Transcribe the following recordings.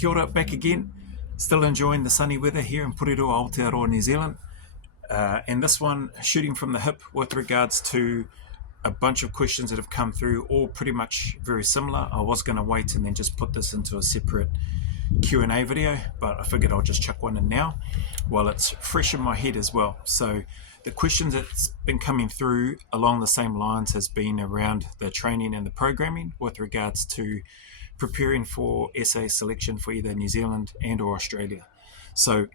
Kia ora, back again. Still enjoying the sunny weather here in Puriru, Aotearoa, New Zealand. And this one, shooting from the hip with regards to a bunch of questions that have come through, all pretty much very similar. I was going to wait and then just put this into a separate Q&A video, but I figured I'll just chuck one in now while it's fresh in my head as well. So the questions that's been coming through along the same lines has been around the training and the programming with regards to preparing for SAS selection for either New Zealand and or Australia. So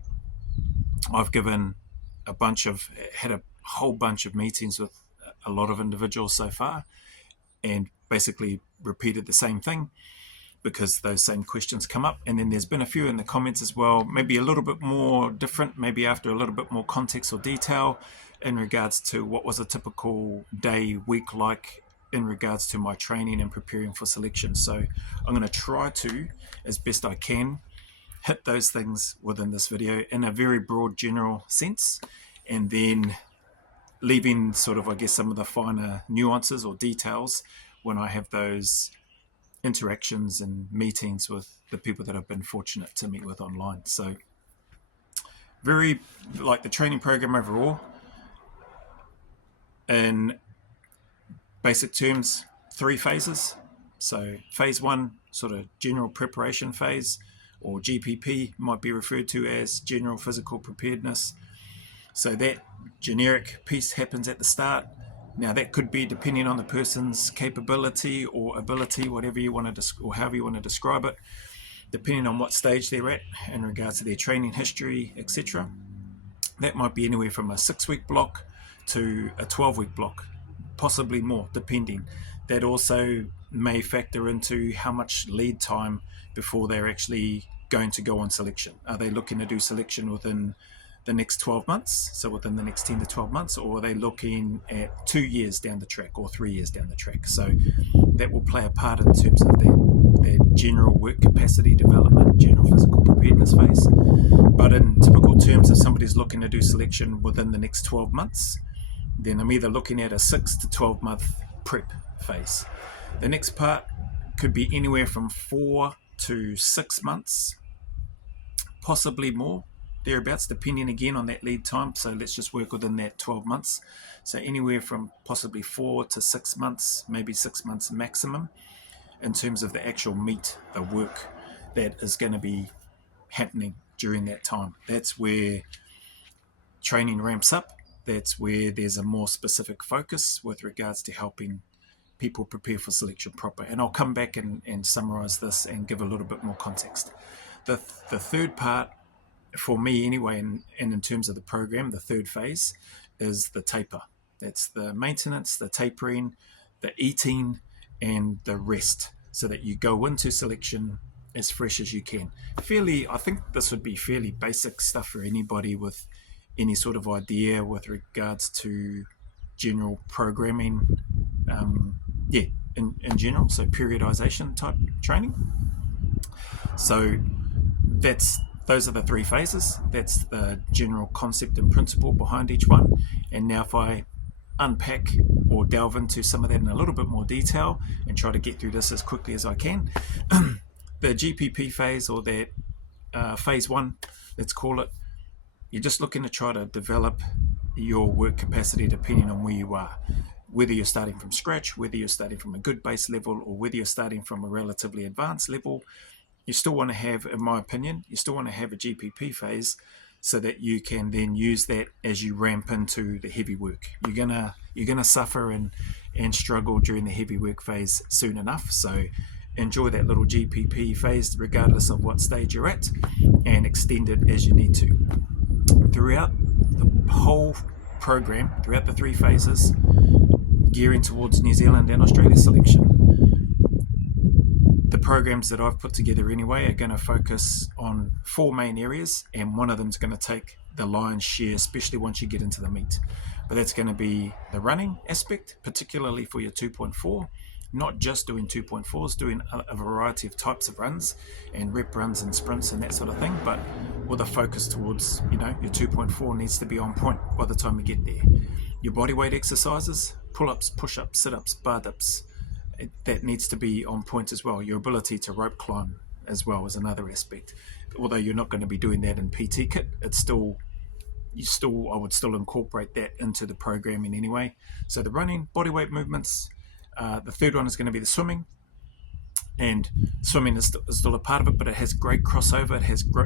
I've had a whole bunch of meetings with a lot of individuals so far and basically repeated the same thing because those same questions come up. And then there's been a few in the comments as well, maybe a little bit more different, maybe after a little bit more context or detail in regards to what was a typical day, week like in regards to my training and preparing for selection. So I'm going to try to, as best I can, hit those things within this video in a very broad general sense, and then leaving sort of, I guess, some of the finer nuances or details when I have those interactions and meetings with the people that I've been fortunate to meet with online. So very like the training program overall, in basic terms, 3 phases. So phase 1, sort of general preparation phase, or GPP might be referred to as general physical preparedness. So that generic piece happens at the start. Now that could be depending on the person's capability or ability, whatever you want to, or however you want to describe it, depending on what stage they're at in regards to their training history, etc. That might be anywhere from a 6-week block to a 12-week block, possibly more, depending. That also may factor into how much lead time before they're actually going to go on selection. Are they looking to do selection within the next 12 months, so within the next 10 to 12 months, or are they looking at 2 years down the track or 3 years down the track? So that will play a part in terms of their general work capacity development, general physical preparedness phase. But in typical terms, if somebody's looking to do selection within the next 12 months, then I'm either looking at a 6 to 12 month prep phase. The next part could be anywhere from 4 to 6 months, possibly more, thereabouts, depending again on that lead time. So let's just work within that 12 months. So anywhere from possibly 4 to 6 months, maybe 6 months maximum, in terms of the actual meat, the work that is going to be happening during that time. That's where training ramps up. That's where there's a more specific focus with regards to helping people prepare for selection proper. And I'll come back and summarize this and give a little bit more context. The third part, for me anyway, and in terms of the program, the third phase is the taper. That's the maintenance, the tapering, the eating, and the rest, so that you go into selection as fresh as you can. I think this would be fairly basic stuff for anybody with any sort of idea with regards to general programming, in general, so periodization type training. So those are the 3 phases. That's the general concept and principle behind each one. And now if I unpack or delve into some of that in a little bit more detail and try to get through this as quickly as I can, the GPP phase, or that phase 1, let's call it, you're just looking to try to develop your work capacity depending on where you are. Whether you're starting from scratch, whether you're starting from a good base level, or whether you're starting from a relatively advanced level, you still want to have, in my opinion, a GPP phase so that you can then use that as you ramp into the heavy work. You're gonna suffer and struggle during the heavy work phase soon enough. So enjoy that little GPP phase regardless of what stage you're at, and extend it as you need to. Throughout the whole program, throughout the 3 phases, gearing towards New Zealand and Australia selection, the programs that I've put together anyway are going to focus on 4 main areas, and one of them is going to take the lion's share, especially once you get into the meat. But that's going to be the running aspect, particularly for your 2.4, not just doing 2.4s, doing a variety of types of runs and rep runs and sprints and that sort of thing, but with a focus towards, your 2.4 needs to be on point by the time you get there. Your body weight exercises, pull-ups, push-ups, sit-ups, bar dips, that needs to be on point as well. Your ability to rope climb, as well as another aspect. Although you're not going to be doing that in PT kit, I would still incorporate that into the programming anyway. So the running, bodyweight movements. The third one is going to be the swimming, and swimming is still a part of it, but it has great crossover.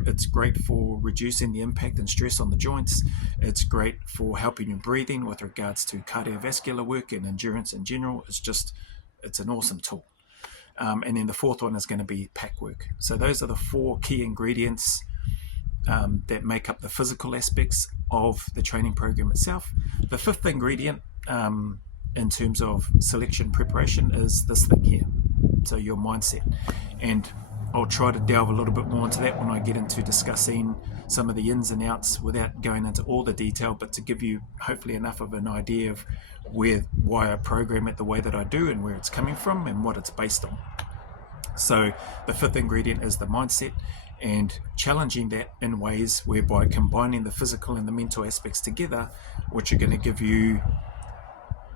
It's great for reducing the impact and stress on the joints. It's great for helping your breathing with regards to cardiovascular work and endurance in general. It's an awesome tool. And then the fourth one is going to be pack work. So those are the four key ingredients that make up the physical aspects of the training program itself. The fifth ingredient in terms of selection preparation is this thing here. So your mindset. And I'll try to delve a little bit more into that when I get into discussing some of the ins and outs without going into all the detail, but to give you hopefully enough of an idea of why I program it the way that I do and where it's coming from and what it's based on. So the fifth ingredient is the mindset, and challenging that in ways whereby combining the physical and the mental aspects together, which are going to give you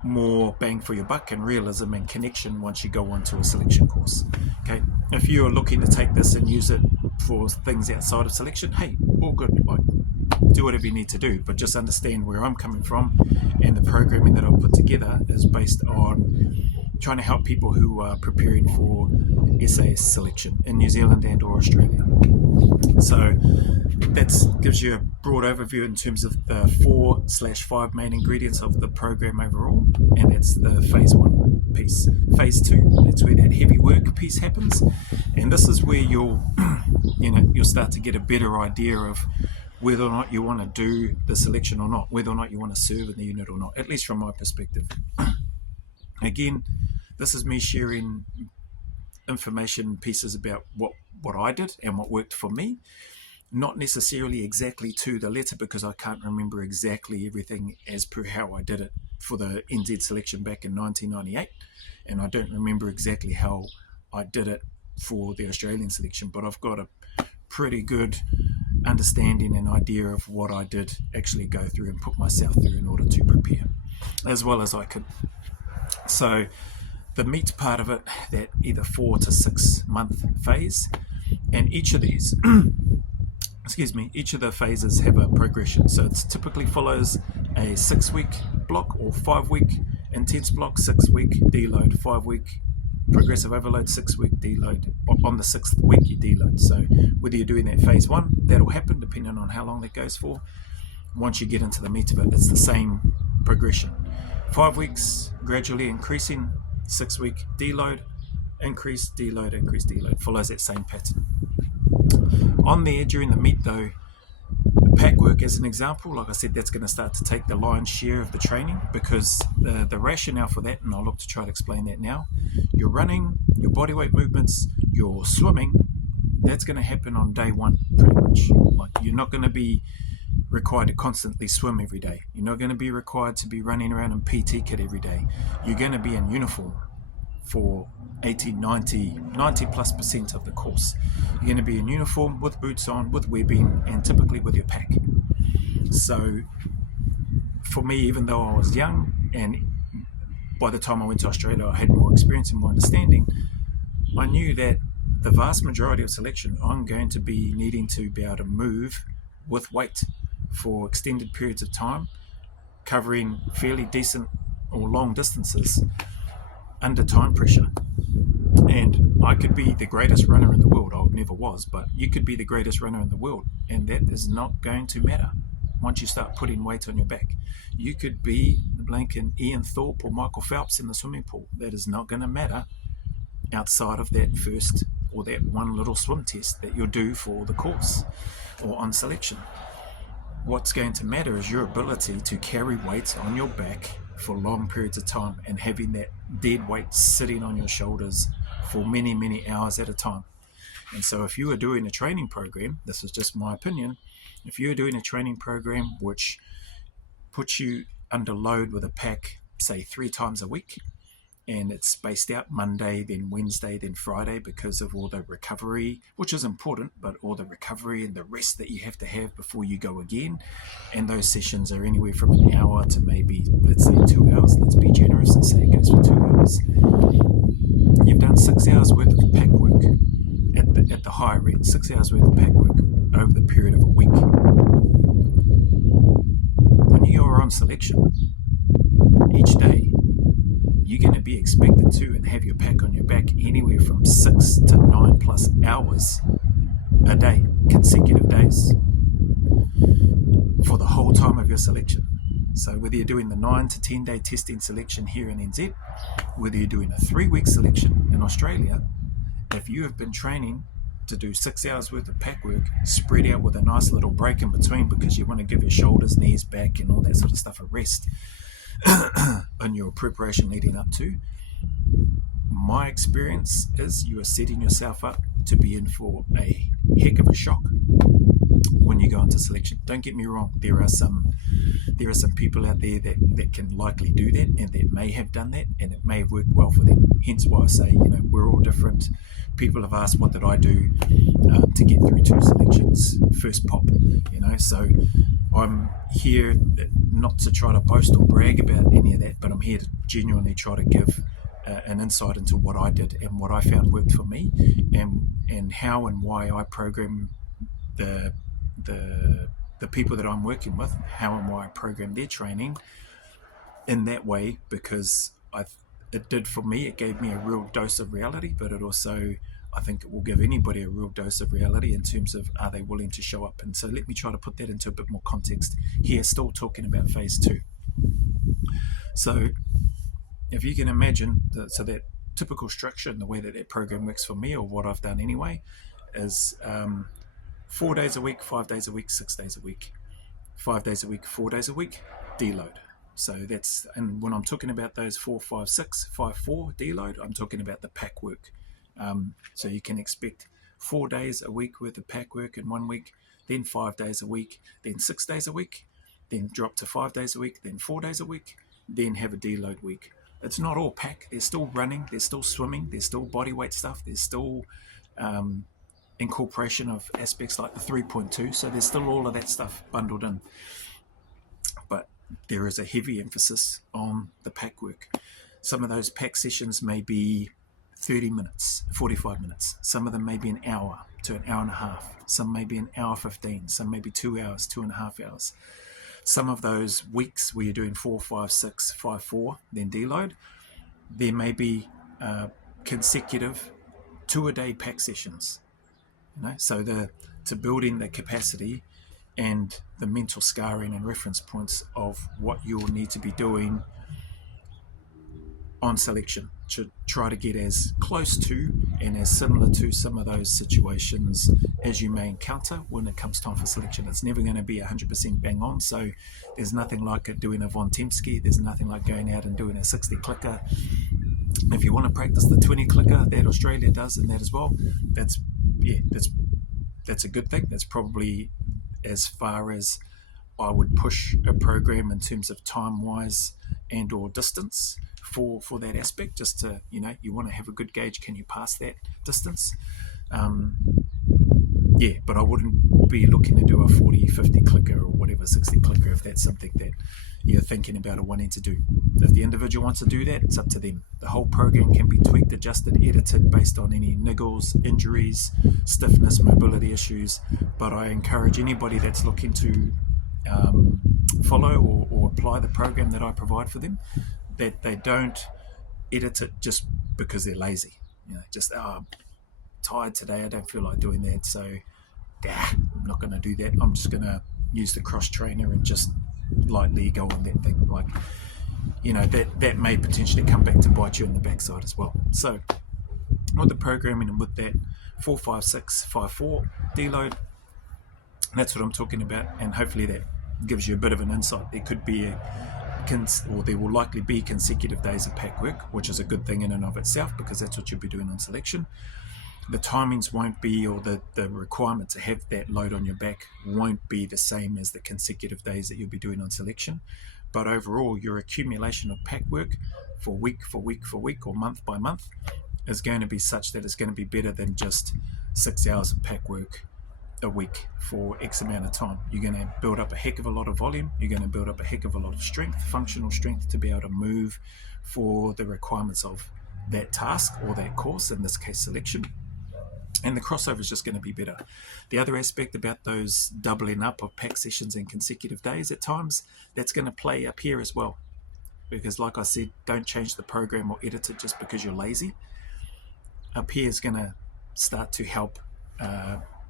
more bang for your buck and realism and connection once you go on to a selection course. Okay, if you are looking to take this and use it for things outside of selection, hey, all good, like do whatever you need to do, but just understand where I'm coming from, and the programming that I've put together is based on trying to help people who are preparing for SAS selection in New Zealand and or Australia. So that gives you a broad overview in terms of the 4/5 main ingredients of the program overall, and that's the phase 1 piece. Phase 2, that's where that heavy work piece happens, and this is where you'll start to get a better idea of whether or not you want to do the selection or not, whether or not you want to serve in the unit or not, at least from my perspective. Again, this is me sharing information pieces about what I did and what worked for me, not necessarily exactly to the letter, because I can't remember exactly everything as per how I did it for the NZ selection back in 1998, and I don't remember exactly how I did it for the Australian selection, but I've got a pretty good understanding and idea of what I did actually go through and put myself through in order to prepare as well as I could. So the meat part of it, that either 4 to 6 month phase, and each of these each of the phases have a progression. So it typically follows a 6-week block or 5-week intense block, 6-week deload, 5-week progressive overload, 6-week deload. On the 6th week you deload. So whether you're doing that phase 1, that'll happen depending on how long that goes for. Once you get into the meat of it, it's the same progression. 5 weeks gradually increasing, 6-week deload, increase, deload, increase, deload, follows that same pattern. On there during the meet though, pack work as an example, like I said, that's going to start to take the lion's share of the training, because the rationale for that, and I'll look to try to explain that now, your running, your bodyweight movements, your swimming, that's going to happen on day 1 pretty much. Like, you're not going to be required to constantly swim every day. You're not going to be required to be running around in PT kit every day. You're going to be in uniform for 80, 90 plus % of the course. You're going to be in uniform with boots on, with webbing, and typically with your pack. So for me, even though I was young, and by the time I went to Australia I had more experience and more understanding, I knew that the vast majority of selection I'm going to be needing to be able to move with weight for extended periods of time, covering fairly decent or long distances under time pressure. And I could be the greatest runner in the world. I never was, but you could be the greatest runner in the world, and that is not going to matter once you start putting weight on your back. You could be the blanking Ian Thorpe or Michael Phelps in the swimming pool. That is not going to matter outside of that first or that one little swim test that you'll do for the course or on selection. What's going to matter is your ability to carry weight on your back for long periods of time, and having that dead weight sitting on your shoulders for many, many hours at a time. And so if you are doing a training program, this is just my opinion, if you're doing a training program which puts you under load with a pack, say 3 times a week, and it's spaced out Monday, then Wednesday, then Friday, because of all the recovery, which is important, but all the recovery and the rest that you have to have before you go again. And those sessions are anywhere from an hour to maybe, let's say 2 hours. Let's be generous and say it goes for 2 hours. You've done 6 hours worth of pack work. at the higher rate, 6 hours worth of pack work over the period of a week. When you are on selection, each day, you're going to be expected to and have your pack on your back anywhere from 6 to 9 plus hours a day, consecutive days, for the whole time of your selection. So whether you're doing the 9 to 10 day testing selection here in NZ, whether you're doing a 3-week selection in Australia, if you have been training to do 6 hours worth of pack work spread out with a nice little break in between because you want to give your shoulders, knees, back and all that sort of stuff a rest on your preparation leading up to, my experience is you are setting yourself up to be in for a heck of a shock when you go into selection. Don't get me wrong, there are some people out there that can likely do that and that may have done that and it may have worked well for them. Hence why I say, we're all different. People have asked what did I do to get through 2 selections first pop, so I'm here not to try to boast or brag about any of that, but I'm here to genuinely try to give an insight into what I did and what I found worked for me, and how and why I program the people that I'm working with, how and why I program their training in that way, because it did for me. It gave me a real dose of reality, but it also, I think it will give anybody a real dose of reality in terms of, are they willing to show up? And so let me try to put that into a bit more context here, still talking about phase 2. So if you can imagine, that typical structure and the way that program works for me, or what I've done anyway, is 4 days a week, 5 days a week, 6 days a week, 5 days a week, 4 days a week, deload. So that's, and when I'm talking about those 4, 5, 6, 5, 4 deload, I'm talking about the pack work. So you can expect 4 days a week worth of pack work in 1 week, then 5 days a week, then 6 days a week, then drop to 5 days a week, then 4 days a week, then have a deload week. It's not all pack. There's still running, there's still swimming, there's still body weight stuff, there's still incorporation of aspects like the 3.2. So there's still all of that stuff bundled in. But there is a heavy emphasis on the pack work. Some of those pack sessions may be 30 minutes, 45 minutes. Some of them may be an hour to an hour and a half. Some may be an hour 15. Some may be 2 hours, 2.5 hours. Some of those weeks where you're doing 4, 5, 6, 5, 4, then deload, there may be consecutive 2-a-day pack sessions. So to build in the capacity and the mental scarring and reference points of what you'll need to be doing on selection to try to get as close to and as similar to some of those situations as you may encounter when it comes time for selection. It's never going to be 100% bang on, so there's nothing like it doing a Von Tempsky. There's nothing like going out and doing a 60 clicker. If you want to practice the 20 clicker that Australia does and that as well, that's a good thing. That's probably as far as I would push a program in terms of time-wise and or distance for that aspect, just to, you want to have a good gauge, can you pass that distance? But I wouldn't be looking to do a 40, 50 clicker or whatever, 60 clicker, if that's something that you're thinking about or wanting to do. If the individual wants to do that, it's up to them. The whole program can be tweaked, adjusted, edited based on any niggles, injuries, stiffness, mobility issues. But I encourage anybody that's looking to follow or apply the program that I provide for them, that they don't edit it just because they're lazy. I'm tired today, I don't feel like doing that, so I'm not going to do that. I'm just going to use the cross trainer and just lightly go on that thing. That may potentially come back to bite you in the backside as well. So with the programming and with that 4, 5, 6, 5, 4 deload, that's what I'm talking about, and hopefully that gives you a bit of an insight. There could be there will likely be consecutive days of pack work, which is a good thing in and of itself, because that's what you'll be doing on selection. The timings won't be, or the requirement to have that load on your back won't be the same as the consecutive days that you'll be doing on selection. But overall, your accumulation of pack work for week, or month by month is going to be such that it's going to be better than just 6 hours of pack work a week for X amount of time. You're going to build up a heck of a lot of volume. You're going to build up a heck of a lot of strength, functional strength, to be able to move for the requirements of that task or that course, in this case selection. And the crossover is just going to be better. The other aspect about those doubling up of pack sessions and consecutive days at times, that's going to play up here as well. Because like I said, don't change the program or edit it just because you're lazy. Up here is going to start to help,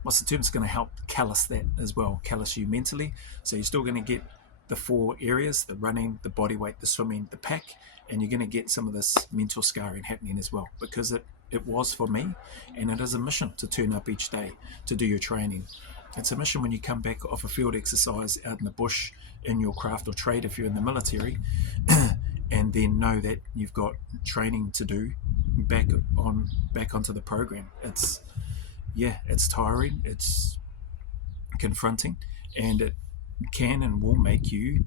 what's the term? It's going to help callous that as well, callous you mentally. So you're still going to get the 4 areas, the running, the body weight, the swimming, the pack, and you're going to get some of this mental scarring happening as well, because it was for me, and it is a mission to turn up each day to do your training. It's a mission when you come back off a field exercise out in the bush in your craft or trade if you're in the military, and then know that you've got training to do back onto the program. It's tiring, it's confronting, and it can and will make you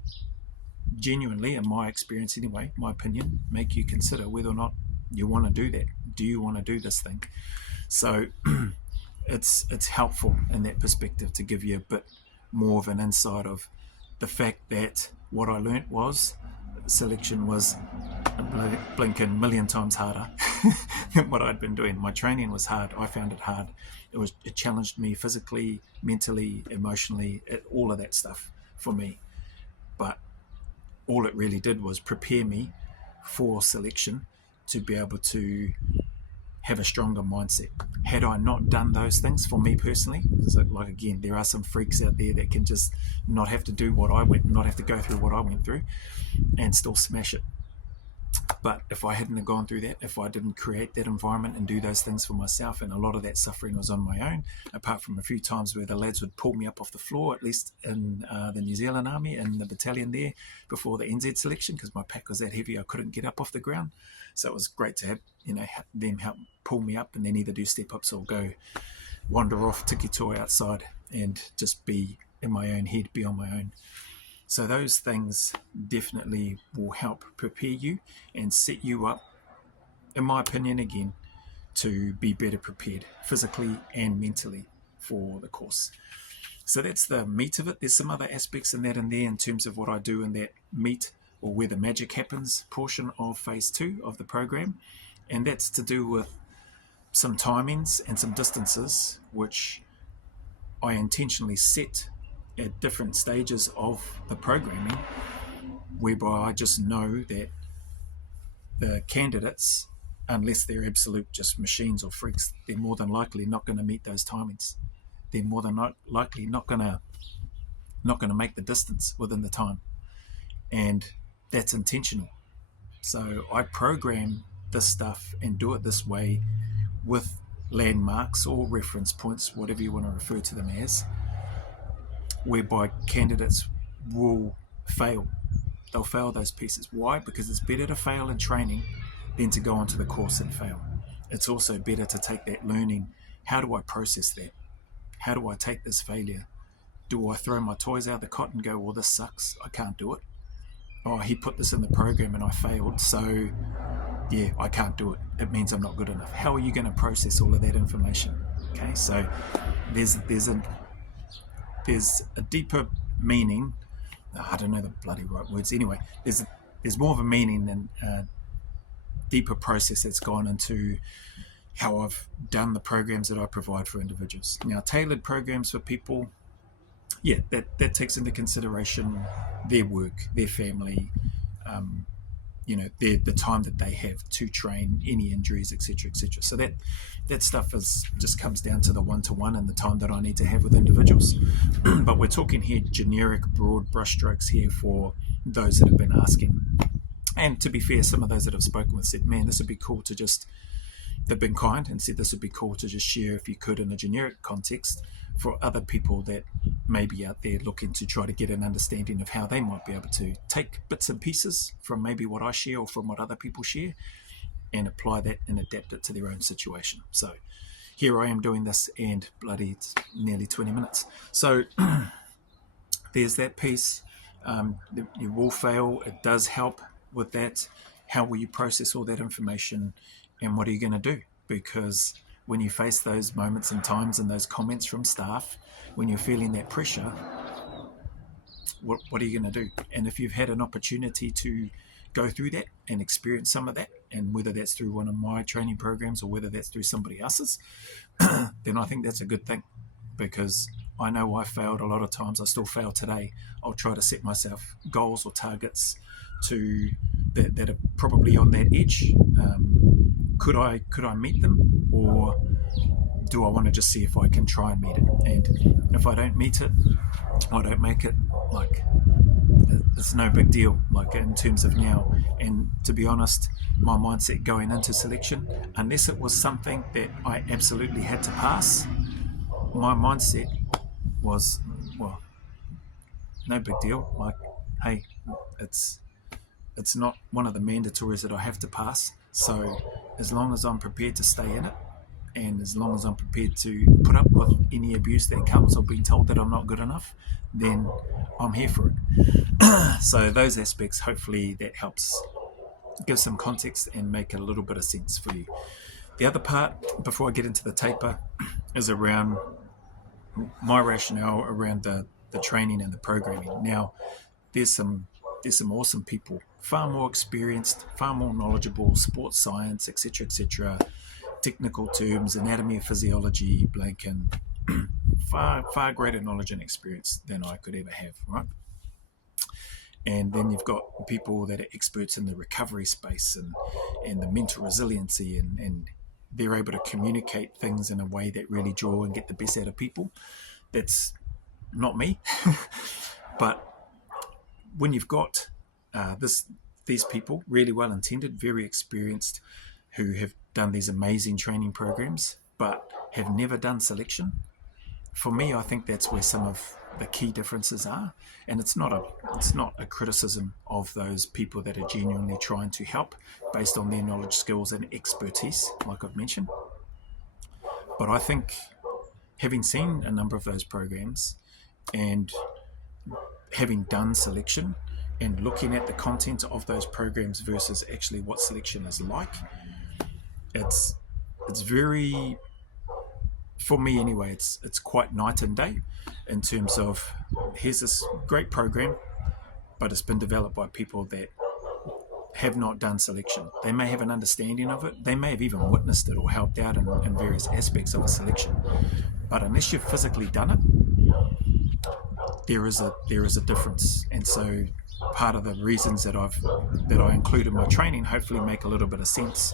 genuinely, in my experience anyway, my opinion, make you consider whether or not you want to do that. Do you want to do this thing? So it's helpful in that perspective to give you a bit more of an insight of the fact that what I learnt was selection was a blinking million times harder than what I'd been doing. My training was hard. I found it hard. It challenged me physically, mentally, emotionally, all of that stuff for me. But all it really did was prepare me for selection to be able to have a stronger mindset. Had I not done those things, for me personally, so like again, there are some freaks out there that can just not have to do what I went, not have to go through what I went through, and still smash it. But if I hadn't have gone through that, if I didn't create that environment and do those things for myself, and a lot of that suffering was on my own, apart from a few times where the lads would pull me up off the floor, at least in the New Zealand Army, in the battalion there, before the NZ selection, because my pack was that heavy I couldn't get up off the ground. So it was great to have them help pull me up and then either do step-ups or go wander off tiki toy outside and just be in my own head, be on my own. So those things definitely will help prepare you and set you up, in my opinion, again, to be better prepared physically and mentally for the course. So that's the meat of it. There's some other aspects in there in terms of what I do in that meat, or where the magic happens portion of phase 2 of the program. And that's to do with some timings and some distances, which I intentionally set at different stages of the programming, whereby I just know that the candidates, unless they're absolute just machines or freaks, they're more than likely not going to meet those timings. They're more than likely not going to make the distance within the time, and that's intentional. So I program this stuff and do it this way with landmarks or reference points, whatever you want to refer to them as, whereby candidates will fail. They'll fail those pieces. Why? Because it's better to fail in training than to go onto the course and fail. It's also better to take that learning. How do I process that? How do I take this failure? Do I throw my toys out of the cot and go, well, this sucks, I can't do it? Oh, he put this in the program and I failed, so yeah, I can't do it. It means I'm not good enough. How are you going to process all of that information? Okay, so there's a deeper meaning. I don't know the bloody right words. Anyway, there's more of a meaning and deeper process that's gone into how I've done the programs that I provide for individuals. Now, tailored programs for people, yeah, that takes into consideration their work, their family, the time that they have to train, any injuries, etc., etc. So that stuff just comes down to the one-to-one and the time that I need to have with individuals. But we're talking here generic, broad brushstrokes here for those that have been asking. And to be fair, some of those that have spoken with said, man, this would be cool to just, they've been kind and said this would be cool to just share if you could in a generic context for other people that may be out there looking to try to get an understanding of how they might be able to take bits and pieces from maybe what I share or from what other people share and apply that and adapt it to their own situation. So here I am doing this, and bloody, it's nearly 20 minutes. So there's that piece. You will fail. It does help with that. How will you process all that information, and what are you going to do? Because when you face those moments and times and those comments from staff, when you're feeling that pressure, what are you going to do? And if you've had an opportunity to go through that and experience some of that, and whether that's through one of my training programs or whether that's through somebody else's, then I think that's a good thing, because I know I failed a lot of times. I still fail today. I'll try to set myself goals or targets to that are probably on that edge. Could I meet them, or do I want to just see if I can try and meet it? And if I don't meet it, I don't make it. Like, it's no big deal, like in terms of now. And to be honest, my mindset going into selection, unless it was something that I absolutely had to pass, my mindset was, well, no big deal. Like, hey, it's not one of the mandatories that I have to pass. So as long as I'm prepared to stay in it, and as long as I'm prepared to put up with any abuse that comes or being told that I'm not good enough, then I'm here for it. So those aspects, hopefully that helps give some context and make a little bit of sense for you. The other part, before I get into the taper, is around my rationale around the training and the programming. Now, there's some awesome people, far more experienced, far more knowledgeable, sports science, etc., technical terms, anatomy, physiology, blanking, far greater knowledge and experience than I could ever have, right? And then you've got people that are experts in the recovery space and the mental resiliency, and they're able to communicate things in a way that really draw and get the best out of people. That's not me. But when you've got these people, really well intended, very experienced, who have done these amazing training programs but have never done selection, for me, I think that's where some of the key differences are. And it's not a criticism of those people that are genuinely trying to help based on their knowledge, skills, and expertise, like I've mentioned. But I think, having seen a number of those programs and having done selection and looking at the content of those programs versus actually what selection is like, it's very, for me anyway, it's quite night and day in terms of, here's this great program, but it's been developed by people that have not done selection. They may have an understanding of it. They may have even witnessed it or helped out in various aspects of a selection. But unless you've physically done it, there is a difference. And so part of the reasons that I include in my training hopefully make a little bit of sense.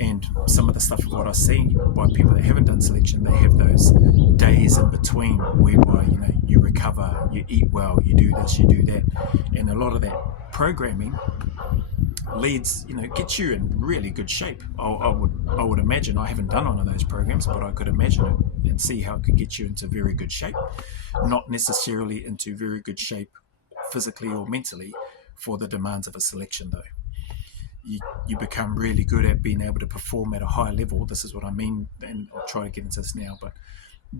And some of the stuff of what I see by people that haven't done selection, they have those days in between whereby you recover, you eat well, you do this, you do that, and a lot of that programming leads, gets you in really good shape. I would imagine, I haven't done one of those programs, but I could imagine it and see how it could get you into very good shape. Not necessarily into very good shape physically or mentally for the demands of a selection, though. You become really good at being able to perform at a high level. This is what I mean, and I'll try to get into this now, but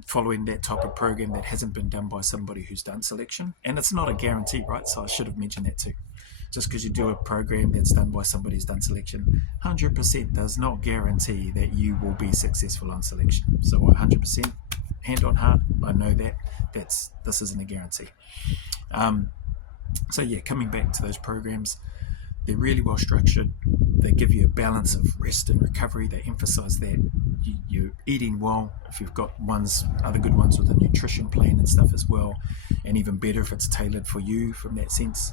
following that type of program that hasn't been done by somebody who's done selection, and it's not a guarantee, right? So I should have mentioned that too. Just because you do a program that's done by somebody who's done selection, 100% does not guarantee that you will be successful on selection. So 100%, hand on heart, I know that this isn't a guarantee. So yeah, coming back to those programs, they're really well structured. They give you a balance of rest and recovery. They emphasize that you're eating well. If you've got other good ones with a nutrition plan and stuff as well, and even better if it's tailored for you from that sense.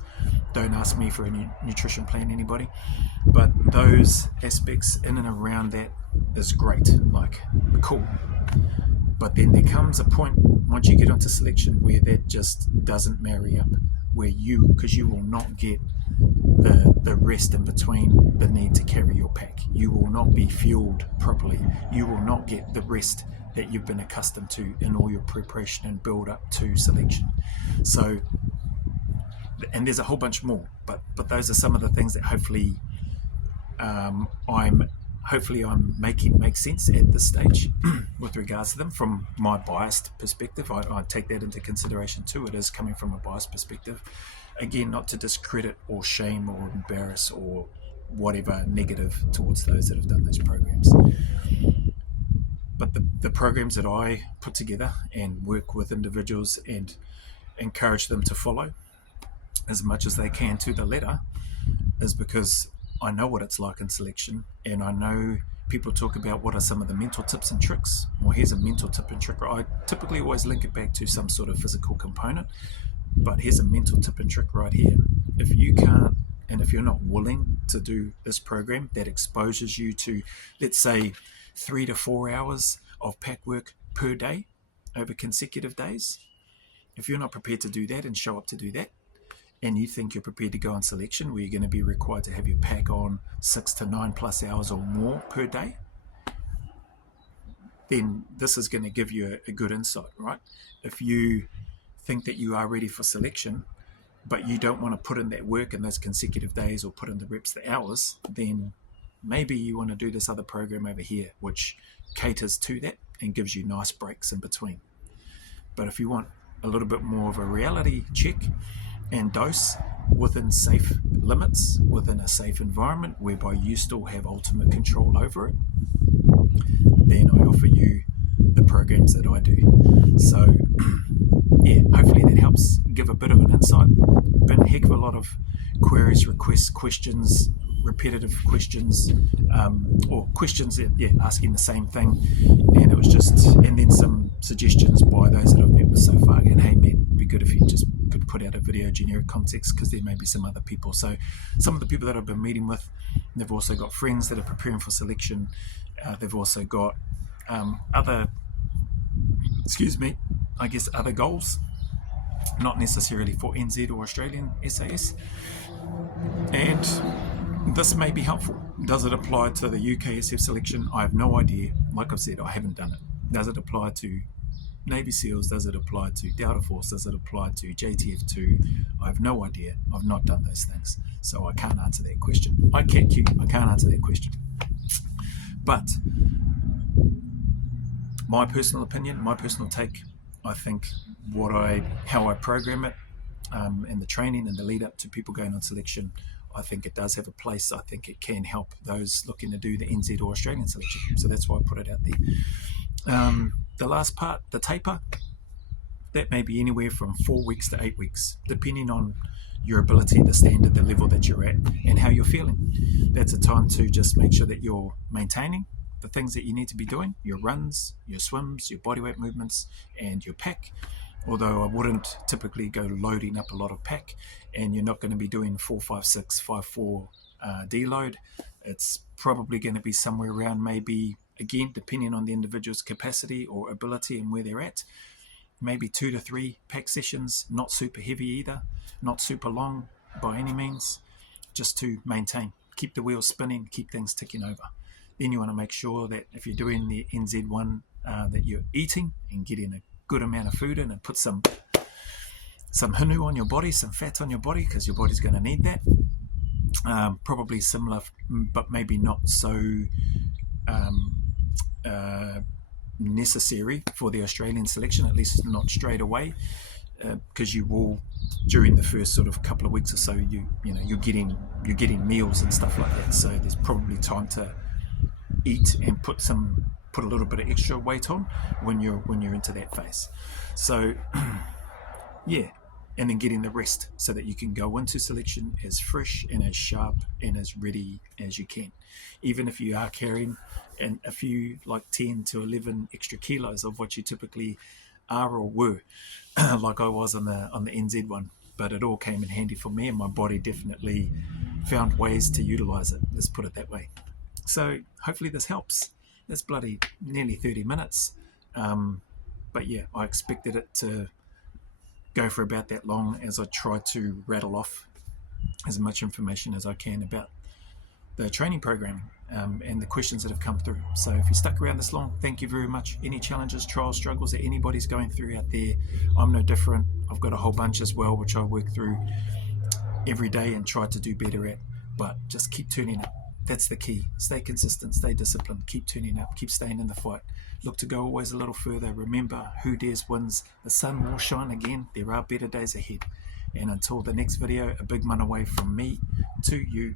Don't ask me for a nutrition plan, anybody. But those aspects in and around that is great, like cool. But then there comes a point once you get onto selection where that just doesn't marry up, because you will not get the rest in between the need to carry your pack. You will not be fueled properly. You will not get the rest that you've been accustomed to in all your preparation and build up to selection. So, and there's a whole bunch more, but those are some of the things that hopefully I'm making make sense at this stage with regards to them from my biased perspective. I take that into consideration too. It is coming from a biased perspective. Again, not to discredit or shame or embarrass or whatever negative towards those that have done those programs. But the programs that I put together and work with individuals and encourage them to follow as much as they can to the letter is because I know what it's like in selection, and I know people talk about what are some of the mental tips and tricks. Well, here's a mental tip and trick. I typically always link it back to some sort of physical component, but here's a mental tip and trick right here. If you can't, and if you're not willing to do this program that exposes you to, let's say, 3 to 4 hours of pack work per day over consecutive days, if you're not prepared to do that and show up to do that, and you think you're prepared to go on selection where you're going to be required to have your pack on 6 to 9 plus hours or more per day, then this is going to give you a good insight, right? If you think that you are ready for selection, but you don't want to put in that work in those consecutive days or put in the reps, the hours, then maybe you want to do this other program over here, which caters to that and gives you nice breaks in between. But if you want a little bit more of a reality check and dose within safe limits, within a safe environment whereby you still have ultimate control over it, then I offer you the programs that I do. So yeah, hopefully that helps give a bit of an insight. Been a heck of a lot of queries, requests, questions, repetitive questions, or questions that, asking the same thing. And it was just, and then some suggestions by those that I've met with so far. And hey, man, it'd be good if you just could put out a video generic context, because there may be some other people. So some of the people that I've been meeting with, they've also got friends that are preparing for selection. They've also got other goals, not necessarily for NZ or Australian SAS. And this may be helpful. Does it apply to the UKSF selection? I have no idea. Like I've said, I haven't done it. Does it apply to Navy SEALs? Does it apply to Delta Force? Does it apply to JTF2? I have no idea. I've not done those things. So I can't answer that question. I can't answer that question. But my personal opinion, my personal take, I think how I program it, and the training and the lead up to people going on selection, I think it does have a place. I think it can help those looking to do the NZ or Australian selection. So that's why I put it out there. The last part, the taper, that may be anywhere from 4 weeks to 8 weeks, depending on your ability, the standard, the level that you're at, and how you're feeling. That's a time to just make sure that you're maintaining the things that you need to be doing, your runs, your swims, your bodyweight movements, and your pack. Although I wouldn't typically go loading up a lot of pack, and you're not going to be doing 4-5-6, 5-4 deload. It's probably going to be somewhere around, maybe, again, depending on the individual's capacity or ability and where they're at, maybe 2 to 3 pack sessions, not super heavy either, not super long by any means, just to maintain, keep the wheels spinning, keep things ticking over. Then you want to make sure that if you're doing the NZ1, that you're eating and getting a good amount of food in, and put some hinu on your body, some fat on your body, because your body's going to need that. Probably similar, but maybe not so necessary for the Australian selection, at least not straight away, because you will, during the first sort of couple of weeks or so, you're getting meals and stuff like that. So there's probably time to eat and put a little bit of extra weight on when you're into that phase. So yeah, and then getting the rest so that you can go into selection as fresh and as sharp and as ready as you can, even if you are carrying a few, like 10 to 11 extra kilos of what you typically are or were, like I was on the NZ one. But it all came in handy for me, and my body definitely found ways to utilize it, let's put it that way. So hopefully this helps. That's bloody nearly 30 minutes. But yeah, I expected it to go for about that long, as I try to rattle off as much information as I can about the training program, and the questions that have come through. So if you stuck around this long, thank you very much. Any challenges, trials, struggles that anybody's going through out there, I'm no different. I've got a whole bunch as well, which I work through every day and try to do better at. But just keep turning up. That's the key. Stay consistent, stay disciplined, keep turning up, keep staying in the fight. Look to go always a little further. Remember, who dares wins. The sun will shine again. There are better days ahead. And until the next video, a big man away from me to you.